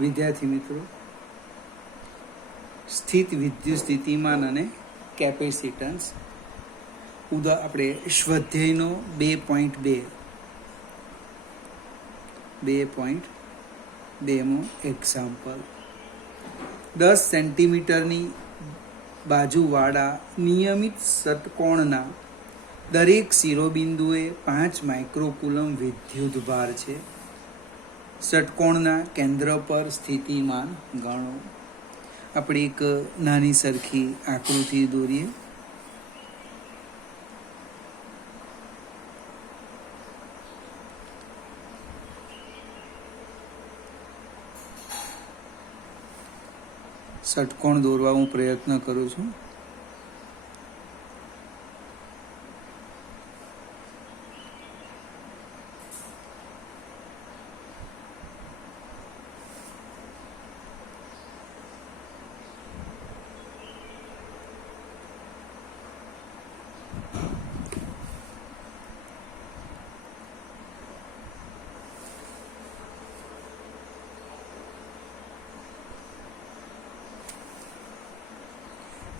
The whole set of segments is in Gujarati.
વિદ્યાર્થી મિત્રો, સ્થિત વિદ્યુત સ્થિતિમાન અને કેપેસિટન્સ આપણે સ્વાધ્યાયનો 2.2 એક્ઝામ્પલ. 10 સેન્ટીમીટરની બાજુવાળા નિયમિત ષટકોણના દરેક શિરોબિંદુએ 5 માઇક્રોકુલમ વિદ્યુતભાર છે. ષટકોણના કેન્દ્ર પર સ્થિતિમાન ગણો. આપણે એક નાની સરખી આકૃતિ દોરીએ. ષટકોણ દોરવા હું પ્રયત્ન કરું છું.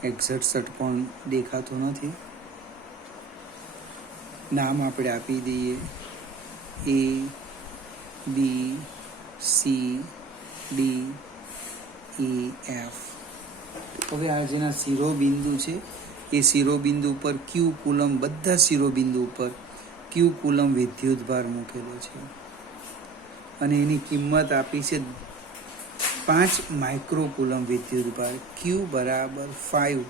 એક્ઝેક્ટ ષટકોણ દેખાતો નથી. નામ આપણે આપી દઈએ A, B, C, D, E, F. હવે આ જેના શિરોબિંદુ છે એ શિરોબિંદુ પર ક્યુ કુલમ, બધા શિરોબિંદુ પર ક્યુ કુલમ વિદ્યુતભાર મૂકેલો છે અને એની કિંમત આપી છે 5 માઇક્રોકુલમ વિદ્યુતભાર. ક્યુ બરાબર 5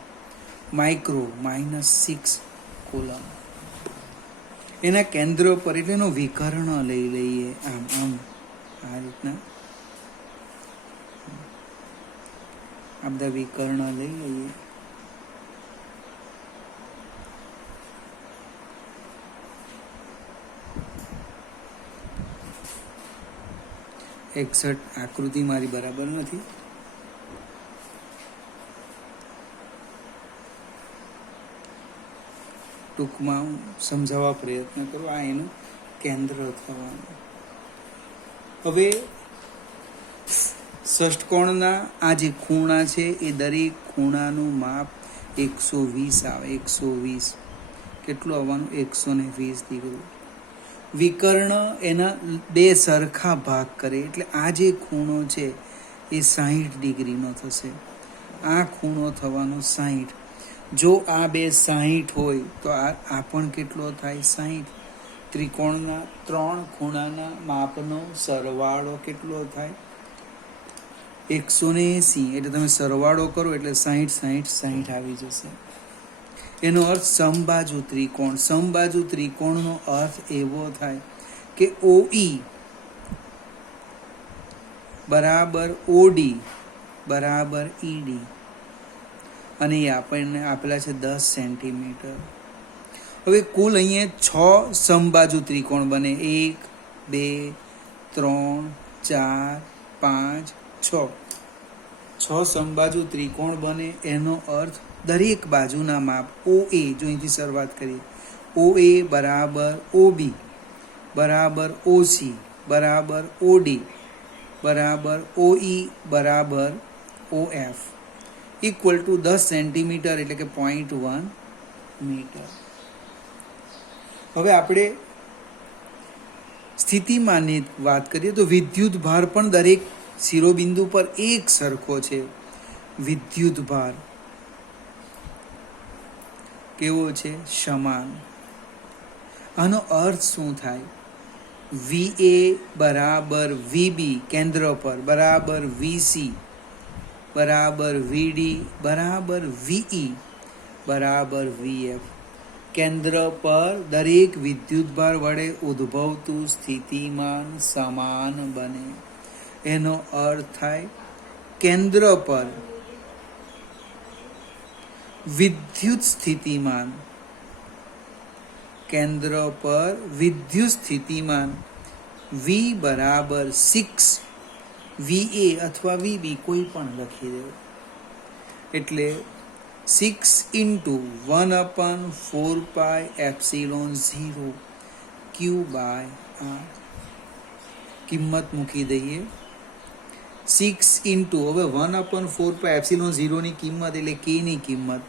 માઇક્રો -6 કુલમ. એના કેન્દ્ર પર એટલે એનો વિકર્ણ લઈ લઈએ. આમ આ રીતના આ બધા વિકર્ણ લઈ લઈએ. એક્ઝેક્ટ આકૃતિ મારી બરાબર નથી. ટૂંકમાં હું સમજાવવા પ્રયત્ન કરું. આ એનું કેન્દ્ર થવાનું. હવે ષષ્ટકોણના આ જે ખૂણા છે એ દરેક ખૂણાનું માપ 120 આવે. 120 કેટલું આવવાનું? 120 ડિગ્રી. વિકર્ણ એના 2 સરખા ભાગ કરે એટલે આ જે ખૂણો છે એ 60 ડિગ્રીનો થશે. આ ખૂણો થવાનો 60. જો આ 2 60 હોય તો આ પણ કેટલો થાય? 60. ત્રિકોણના 3 ખૂણાના માપનો સરવાળો કેટલો થાય? 180. એટલે તમે સરવાળો કરો એટલે 60 60 60 આવી જશે. એનો અર્થ સમબાજુ ત્રિકોણ. સમબાજુ ત્રિકોણનો અર્થ એવો થાય કે OE બરાબર OD બરાબર ED અને એ આપણને આપેલા છે 10 સેન્ટીમીટર. હવે કુલ અહીંયા 6 સમબાજુ ત્રિકોણ બને. 1 2 3 4 5 6 6 સમબાજુ ત્રિકોણ બને. એનો અર્થ દરેક બાજુના માપ OA, જો અહીંથી શરૂઆત કરીએ, OA બરાબર OB બરાબર OC બરાબર OD બરાબર OE બરાબર OF ઇક્વલ ટુ 10 સેન્ટીમીટર એટલે કે 0.1 મીટર. હવે આપણે સ્થિતિમાનની વાત કરીએ તો વિદ્યુત ભાર પણ દરેક શિરોબિંદુ પર એક સરખો છે. વિદ્યુત ભાર કેવો છે? સમાન. આનો અર્થ શું થાય? VA બરાબર VB કેન્દ્ર પર બરાબર VC બરાબર VD બરાબર VE બરાબર VF. કેન્દ્ર પર દરેક વિદ્યુતભાર વડે ઉદ્ભવતું સ્થિતિમાન સમાન બને. એનો અર્થ થાય કેન્દ્ર પર વિદ્યુત સ્થિતિમાન, કેન્દ્ર પર વિદ્યુત સ્થિતિમાન V બરાબર 6 VA અથવા VB કોઈ પણ લખી દો. એટલે 6 × 1/4πε0 Q/R. કિંમત મૂકી દઈએ. 6 ઇન્ટુ હવે 1/4 ની કિંમત એટલે કેની કિંમત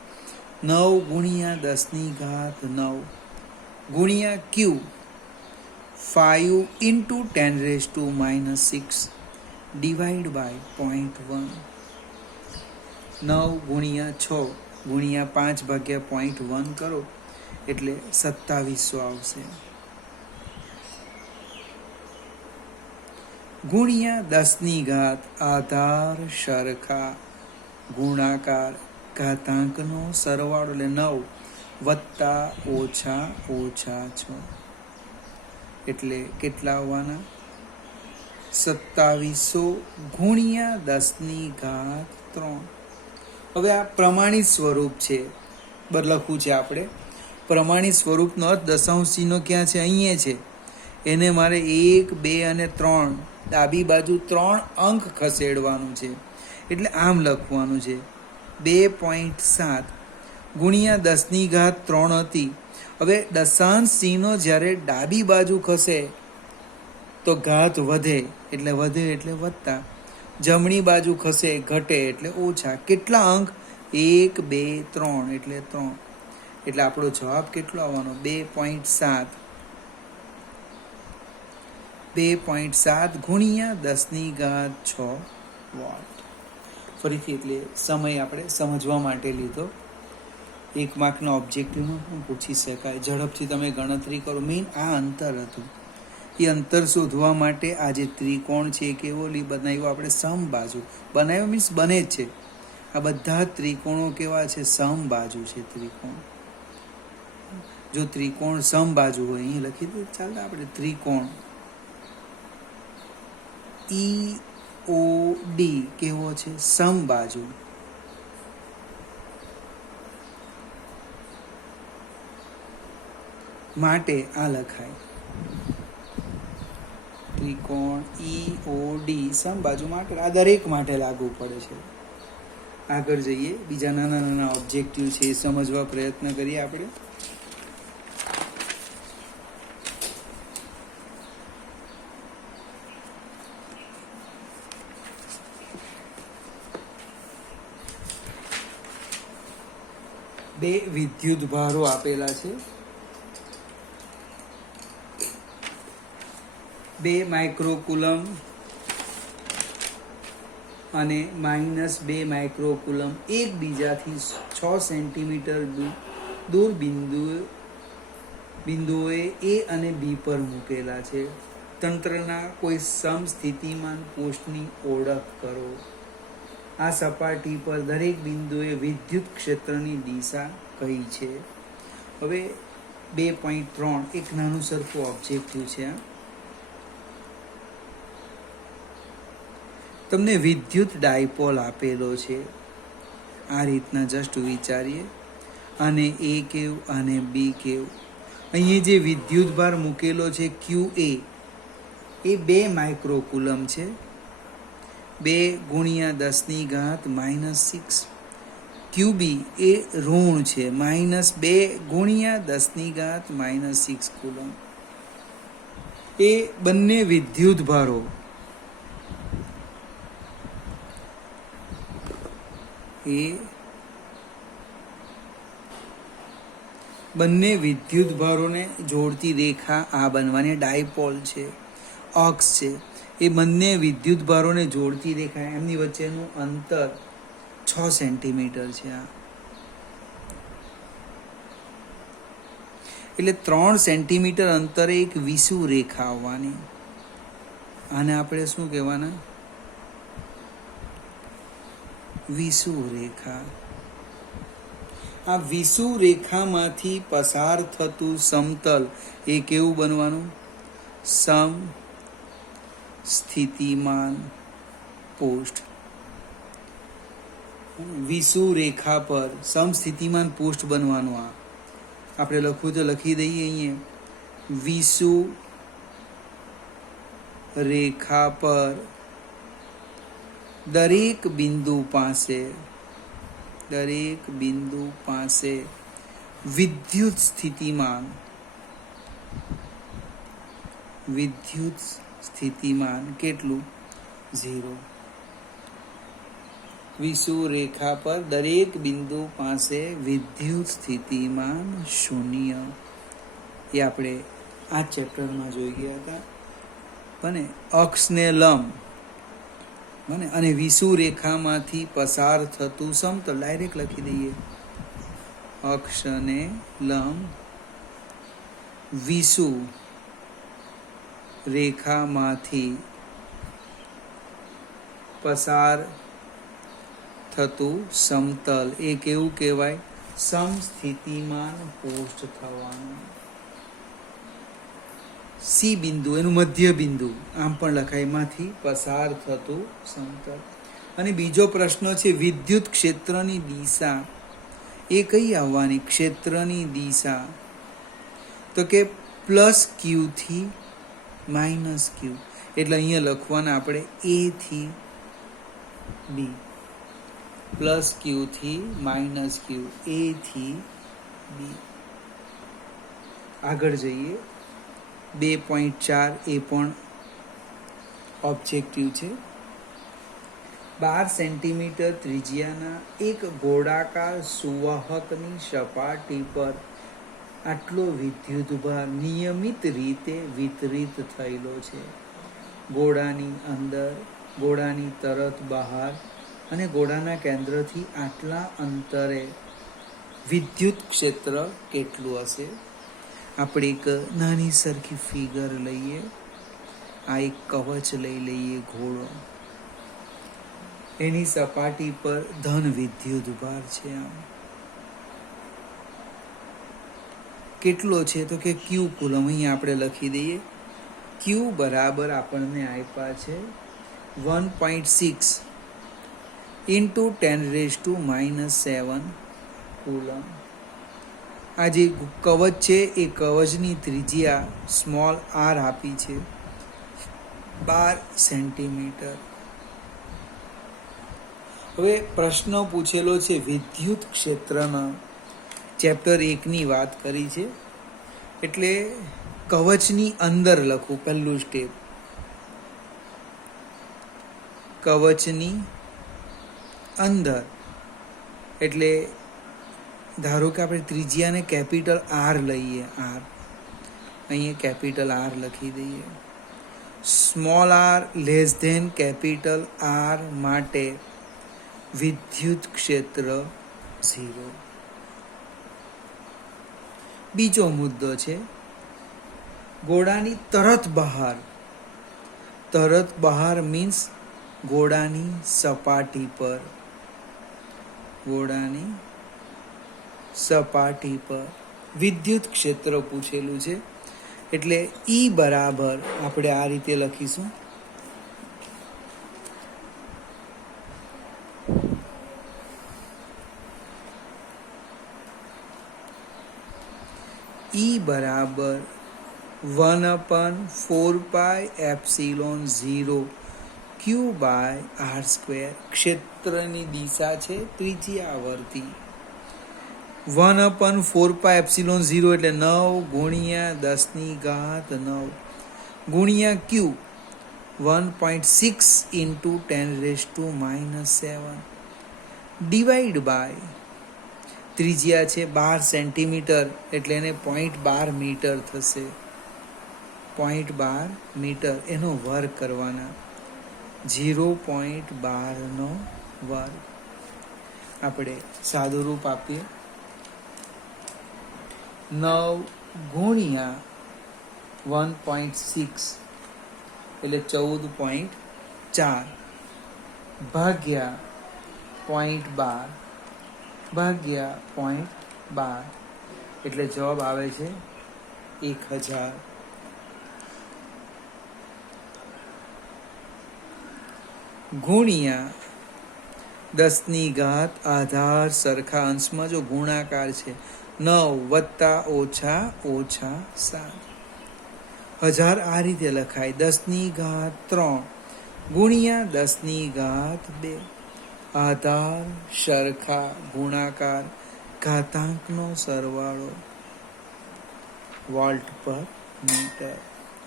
9 ગુણ્યા 10⁹ ગુણ્યા ક્યુ 5 ઇન્ટુ 10⁻⁻6 ડિવાઈડ બાય 0.1 9 ગુણ્યા 6 ગુણ્યા 5/0.1 કરો એટલે 2700 આવશે ગુણ્યા 10⁻, આધાર સરખા ગુણાકાર ઘાતાંકનો સરવાળો એટલે 9 વત્તા ઓછા 6 એટલે કેટલા આવવાના 2700 ગુણ્યા 10⁻3 હવે આ પ્રમાણિત સ્વરૂપ છે લખવું છે આપણે પ્રમાણિત સ્વરૂપનો અર્થ દશાંશ ચિહ્નો ક્યાં છે અહીંયા છે એને મારે 1 2 અને 3 ડાબી બાજુ 3 અંક ખસેડવાનું છે એટલે આમ લખવાનું છે 2.7 ગુણ્યા 10⁻3 હતી હવે દશાંશ ચિહ્નો જ્યારે ડાબી બાજુ ખસે તો ઘાત વધે એટલે વત્તા જમણી બાજુ ખસે ઘટે એટલે ઓછા કેટલા અંક 1 2 3 એટલે 3 એટલે આપણો જવાબ કેટલો આવવાનો 2.7 ગુણ્યા 10⁻6 વોટ ફરીથી એટલે સમય આપણે સમજવા માટે લીધો 1 માર્કના ઓબ્જેક્ટિવમાં પણ પૂછી શકાય ઝડપથી તમે ગણતરી કરો મેઇન આ અંતર હતું એ અંતર શોધવા માટે આ જે ત્રિકોણ છે કેવો બનાવ્યો આપણે સમબાજુ બનાવ્યો મીન્સ બને જ છે આ બધા ત્રિકોણો કેવા છે સમબાજુ છે ત્રિકોણ જો ત્રિકોણ સમબાજુ હોય અહીં લખી દો ચાલો આપણે ત્રિકોણ EOD કેવો છે સમબાજુ માટે આ લખાય ત્રિકોણ EOD સમબાજુ માટે આ દરેક માટે લાગુ પડે છે આગળ જઈએ બીજા નાના નાના ઓબ્જેક્ટિવ છે એ સમજવા પ્રયત્ન કરીએ આપણે બે વિદ્યુત ભારો આપેલા છે 2 માઇક્રોકુલમ અને -2 માઇક્રોકુલમ એકબીજાથી 6 સેન્ટીમીટર દૂર બિંદુઓએ A અને B પર મૂકેલા છે તંત્રના કોઈ સમસ્થિતિમાન પોસ્ટની ઓળખ કરો આ સપાટી પર દરેક બિંદુએ વિદ્યુત ક્ષેત્રની દિશા કઈ છે હવે 2.3 એક નાનું સરખું ઓબ્જેક્ટિવ છે તમને વિદ્યુત ડાયપોલ આપેલો છે આ રીતના જસ્ટ વિચારીએ અને A કેવું અને B કેવું અહીં જે વિદ્યુત ભાર મૂકેલો છે QA એ 2 માઇક્રોકુલમ છે 2 ગુણ્યા 10⁻⁻6 QB એ ઋણ છે -2 ગુણ્યા 10⁻⁻6 કુલમ એ બંને વિદ્યુત ભારો એ બંને વિદ્યુત ભારોને જોડતી રેખા આ બનવાની ડાયપોલ છે અક્ષ છે એ બંને વિદ્યુત ભારોને જોડતી રેખા એમની વચ્ચેનું અંતર 6 સેન્ટીમીટર છે આ એટલે 3 સેન્ટીમીટર અંતરે એક વિષુવ રેખા આવવાની આને આપણે શું કહેવાના વિષુવ રેખા આ વિષુવ રેખામાંથી પસાર થતું સમતલ એ કેવું બનવાનું સમસ્થિતિમાન પોસ્ટ વિષુવ રેખા પર સમસ્થિતિમાન પોસ્ટ બનવાનું આ આપણે લખવું તો લખી દઈએ અહીંયા વિષુવ રેખા પર દરેક બિંદુ પાસે વિદ્યુત સ્થિતિમાન કેટલું 0 વિષુવ રેખા પર દરેક બિંદુ પાસે વિદ્યુત સ્થિતિમાન શૂન્ય. એ આપણે આ ચેપ્ટરમાં જોઈ ગયા હતા. અને અક્ષને લંબ અને વિષુવ રેખામાંથી પસાર થતું સમતલ ડાયરેક્ટ લખી દઈએ. અક્ષને લંબ વિષુવ રેખામાંથી પસાર થતું સમતલ એ કેવું કહેવાય? સમસ્થિતિમાન પૃષ્ઠ થવાનું. સી બિંદુ એનું મધ્ય બિંદુ આમ પણ લખાય, એમાંથી પસાર થતું સમતલ. અને બીજો પ્રશ્ન છે વિદ્યુત ક્ષેત્રની દિશા એ કઈ આવવાની? ક્ષેત્રની દિશા તો કે પ્લસ ક્યુ થી માઇનસ ક્યુ. એટલે અહીંયા લખવાના આપણે એ થી બી, પ્લસ ક્યુ થી માઇનસ ક્યુ, એ થી બી. આગળ જઈએ. 2.4 એ પણ ઓબ્જેક્ટિવ છે. 12 સેન્ટીમીટર ત્રિજ્યાના એક ગોળાકાર સુવાહકની સપાટી પર આટલો વિદ્યુતભાર નિયમિત રીતે વિતરિત થયેલો છે. ગોળાની અંદર, ગોળાની તરત બહાર અને ગોળાના કેન્દ્રથી આટલા અંતરે વિદ્યુત ક્ષેત્ર કેટલું હશે? આપણે એક નાની સરખી ફિગર લઈએ. આ એક કવચ લઈ લઈએ, ઘોડો. એની સપાટી પર ધન વિદ્યુતભાર છે. આમ કેટલો છે તો કે ક્યુ કુલમ. અહીંયા આપણે લખી દઈએ. ક્યુ બરાબર આપણને આપ્યા છે 1.6 ઇન્ટુ 10⁻⁷ કુલમ. આ જે કવચ છે એ કવચની ત્રિજ્યા સ્મોલ આર આપી છે 12 સેન્ટીમીટર. હવે પ્રશ્ન પૂછેલો છે વિદ્યુત ક્ષેત્રના. ચેપ્ટર 1ની વાત કરી છે એટલે કવચની અંદર લખું. પહેલું સ્ટેપ કવચની અંદર એટલે ધારો કે આપણે ત્રિજ્યાને કેપિટલ આર લઈએ. આર અહીંયા કેપિટલ આર લખી દઈએ. Small r less than capital R માટે વિદ્યુત ક્ષેત્ર 0. બીજો મુદ્દો છે ગોળાની તરત બહાર. તરત બહાર મીન્સ ગોળાની સપાટી પર. ગોળાની સપાટી પર વિદ્યુત ક્ષેત્ર પૂછેલું છે એટલે ઈ બરાબર આપણે આ રીતે લખીશું. ઈ બરાબર 1/4πε0 Q/r². ક્ષેત્રની દિશા છે ત્રિજ્યાવર્તી. 1/4πε0 એટલે 9 × 10⁻9 ગુણ્યા Q 1.6 ઇન્ટુ 10⁻⁷ ડિવાઈડ બાય ત્રિજ્યા છે 12 સેન્ટીમીટર એટલે એને 0.12 મીટર થશે. 0.12 મીટર એનો વર્ગ કરવાના. 0.12 નો વર્ગ. આપણે સાદું રૂપ આપીએ. 9 ગુણ્યા 1.6 એટલે 14.4 ભાગ્યા 0.12 ભાગ્યા 0.12 એટલે જવાબ આવે છે 1000. ગુણ્યા 10 આધાર સરખા અંશમાં જો ગુણાકાર છે 9 + -7 1000 આ રીતે લખાય. 10⁻³ ગુણ્યા 10⁻². આધાર સરખા ગુણાકાર ઘાતાંકનો સરવાળો વોલ્ટ પર મીટર.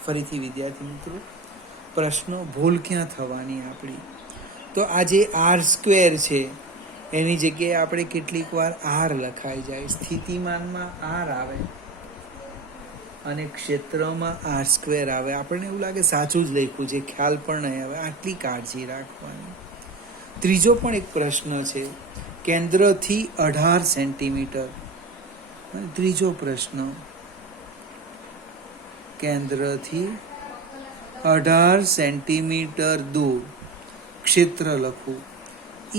ફરીથી વિદ્યાર્થી મિત્રો પ્રશ્નો ભૂલ ક્યાં થવાની આપણી? તો આ જે આર સ્ક્વેર છે એની જગ્યાએ આપણે કેટલીક વાર આર લખાઈ જાય, સ્થિતિમાનમાં આર આવે અને ક્ષેત્રમાં આર સ્ક્વેર આવે. આપણને એવું લાગે સાચું જ લખ્યું છે, ખ્યાલ પણ નહીં આવે. આટલી કાળજી રાખવાની. ત્રીજો પણ એક પ્રશ્ન છે, કેન્દ્રથી 18 સેન્ટીમીટર. ત્રીજો પ્રશ્ન, કેન્દ્રથી 18 સેન્ટીમીટર દૂર ક્ષેત્ર લખવું.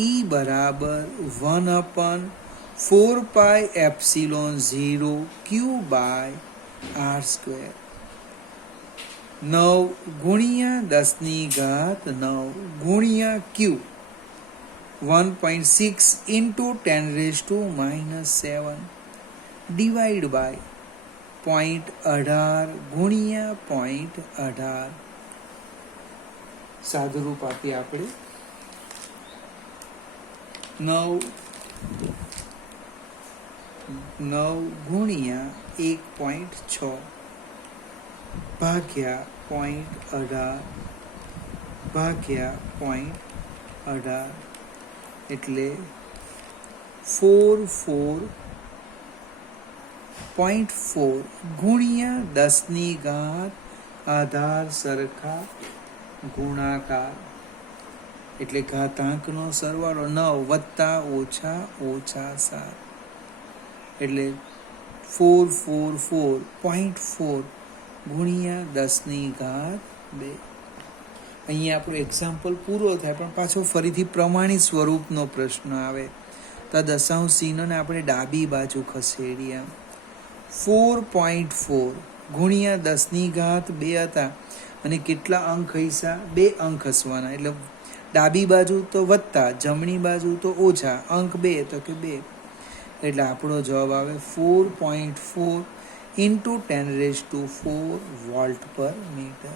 E બરાબર 1/4πε0 Q બાય આર સ્ક્વેર. 9 ગુણ્યા 10⁹9 ગુણ્યા Q 1.6 into 10⁻⁻7 ડિવાઈડ બાય 0.18 ગુણ્યા 0.18. સાદુરૂપ આપીએ આપણે. 9 ગુણ્યા 1.6 ભાગ્યા 0.18 ભાગ્યા 0.18 એટલે 0.4 ગુણ્યા 10⁻⁸ આધાર સરખા ગુણાકાર એટલે ઘાતાંકનો સરવાળો 9 વત્તા ઓછા ઓછા 7 એટલે 444.4 ગુણ્યા 10⁻². અહીંયા આપણો એક્ઝામ્પલ પૂરો થાય, પણ પાછો ફરીથી પ્રમાણિત સ્વરૂપનો પ્રશ્ન આવે. તો દશાંશ ચિહ્નને આપણે ડાબી બાજુ ખસેડીએ. 4.4 ગુણ્યા 10⁻² હતા અને કેટલા અંક હસ્યા? 2 અંક હસવાના. એટલે ડાબી બાજુ તો વત્તા, જમણી બાજુ તો ઓછા. અંક 2 તો કે 2. એટલે આપણો જવાબ આવે 4.4 into 10⁴ વોલ્ટ પર મીટર.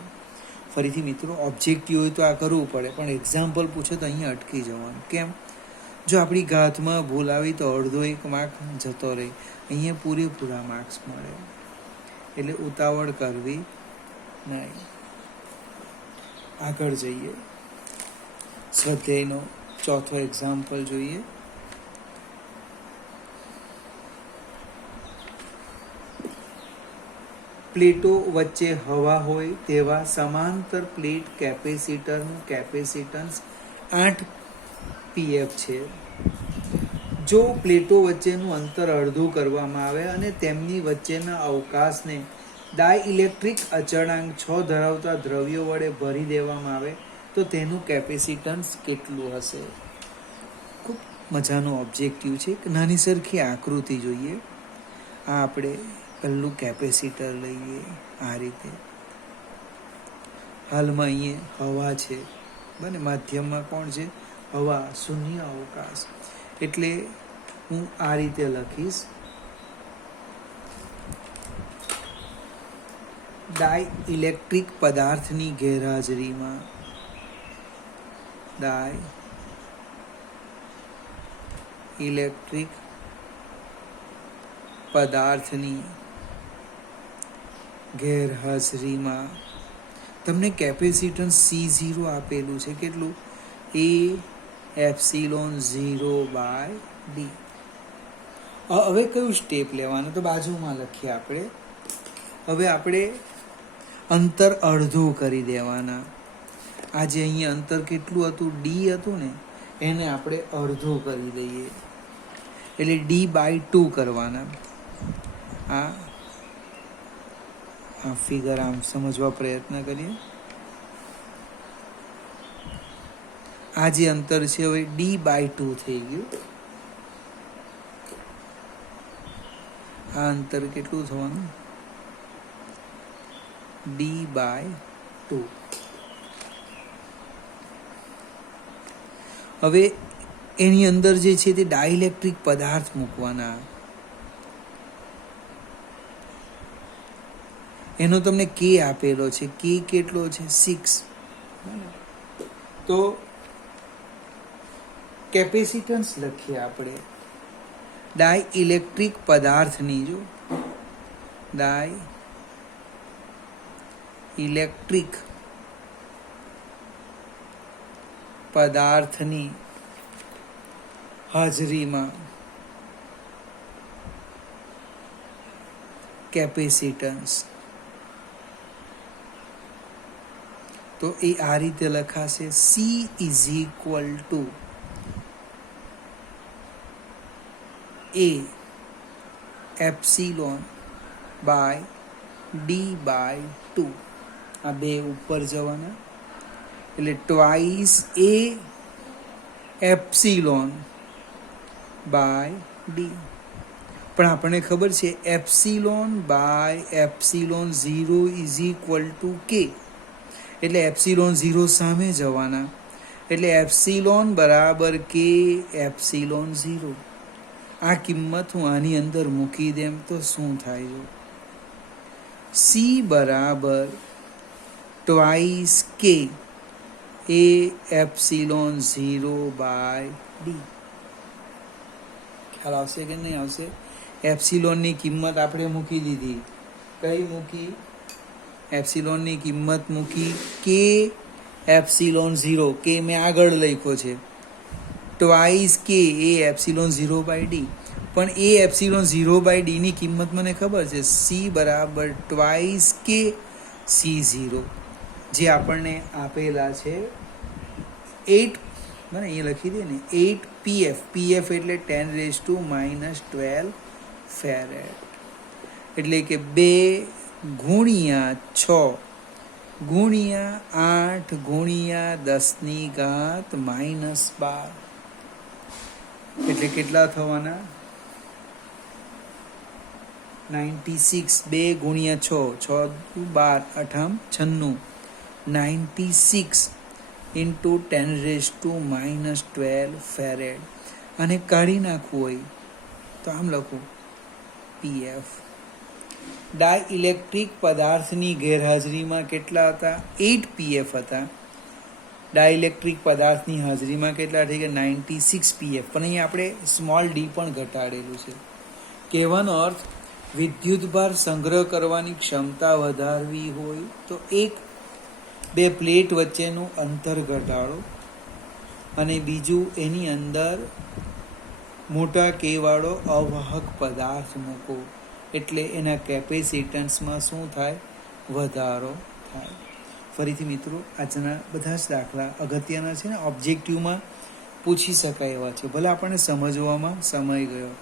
ફરીથી મિત્રો, ઓબ્જેક્ટિવ હોય તો આ કરવું પડે, પણ એક્ઝામ્પલ પૂછે તો અહીંયા અટકી જવાનું. કેમ? જો આપણી ઘાતમાં ભૂલ આવી તો અડધો 1 માર્ક જતો રહે. અહીંયા પૂરેપૂરા માર્ક્સ મળે. એટલે ઉતાવળ કરવી નહીં. આગળ જઈએ. સ્વાધ્યાયનો ચોથો એક્ઝામ્પલ જોઈએ. પ્લેટો વચ્ચે હવા હોય તેવા સમાંતર પ્લેટ કેપેસિટરનું કેપેસિટન્સ 8 pF છે. જો પ્લેટો વચ્ચેનું અંતર અડધું કરવામાં આવે અને તેમની વચ્ચેના અવકાશને ડાઇલેક્ટ્રિક અચળાંક 6 ધરાવતા દ્રવ્યો વડે ભરી દેવામાં આવે તો તેનું કેપેસિટન્સ કેટલું હશે? ખૂબ મજાનો ઓબ્જેક્ટિવ છે. એક નાની સરખી આકૃતિ જોઈએ. આ આપણે પહેલું કેપેસિટર લઈએ. આ રીતે હાલમાં અહીંયા હવા છે, બને માધ્યમમાં કોણ છે? હવા, શૂન્ય અવકાશ. એટલે હું આ રીતે લખીશ, ડાઇલેક્ટ્રિક પદાર્થની ગેરહાજરીમાં ડાઇલેક્ટ્રિક પદાર્થની ગેરહાજરીમાં તમને કેપેસિટન્સ C0 આપેલું છે. કેટલું? A∈0/d. હવે કયું સ્ટેપ લેવાનું? તો બાજુમાં લખીએ આપણે. હવે આપણે અંતર અડધું કરી દેવાના. આજે અહીંયા અંતર કેટલું હતું? D હતું ને, એને આપણે અડધું કરી દઈએ. એટલે D/2 કરવાના. આ ફિગર આમ સમજવા પ્રયત્ન કરીએ. આ જે અંતર છે હવે D/2 થઈ ગયું. આ અંતર કેટલું થવાનું? D/2. હવે એની અંદર જે છે તે ડાઇલેક્ટ્રિક પદાર્થ મૂકવાના. એનો તમને K આપેલો છે. K કેટલો છે? 6. તો કેપેસિટન્સ લખીએ આપણે. ડાઇલેક્ટ્રિક પદાર્થની, જો ડાઇલેક્ટ્રિક પદાર્થની હાજરીમાં કેપેસિટન્સ, તો એ આ રીતે લખાશે, C is equal to A epsilon by D/2. આ બે ઉપર જવાના, એટલે twice A epsilon by D. પણ આપણને ખબર છે epsilon by epsilon 0 is equal to K, એટલે એપ્સિલોન 0 સામે જવાના, એટલે એપ્સિલોન બરાબર કે એપ્સિલોન 0. આ કિંમત હું આની અંદર મૂકી દેમ તો શું થાય? સી બરાબર ટ્વાઇસ કે એ એપ્સિલોન 0/d. ખ્યાલ આવશે કે નહીં આવશે? એપ્સિલોનની કિંમત આપણે મૂકી દીધી. કઈ મૂકી? એપ્સિલોનની કિંમત મૂકી કે એપ્સિલોન 0. કે મેં આગળ લખ્યો છે, ટ્વાઇસ કે એ એપ્સિલોન 0/d. પણ એ એપ્સિલોન 0/d ની કિંમત મને ખબર છે, સી બરાબર ટ્વાઇસ કે C0, જે આપણને આપેલા છે 8, મને અહીંયા લખી દે ને, 8 pf. pf એટલે 10⁻12 ફેરેડ, એટલે કે 2 ગુણ્યા 6 ગુણ્યા 8 ગુણ્યા 10⁻12, એટલે કેટલા થવાના? 96. 2 ગુણ્યા 6, 6 12 96 ઇન્ટુ 10⁻12 ફેરેડ. અને કાઢી નાખવું હોય તો આમ લખું, pf. ડાઇલેક્ટ્રિક પદાર્થની ગેરહાજરીમાં કેટલા હતા? 8 pf હતા. ડાઇલેક્ટ્રિક પદાર્થની હાજરીમાં કેટલા થઈ ગયા? 96 pf. પણ અહીંયા આપણે સ્મોલ ડી પણ ઘટાડેલું છે. કહેવાનો અર્થ, વિદ્યુતભાર સંગ્રહ કરવાની ક્ષમતા વધારવી હોય તો બે પ્લેટ વચ્ચેનું અંતર ઘટાડો, અને બીજું એની અંદર મોટા કે વાળો અવાહક પદાર્થ મૂકો, એટલે એના કેપેસિટન્સમાં શું થાય? વધારો થાય. ફરીથી મિત્રો, આજના બધા જ દાખલા અગત્યના છે ને, ઓબ્જેક્ટિવમાં પૂછી શકાય એવા છે, ભલે આપણને સમજવામાં સમય ગયો.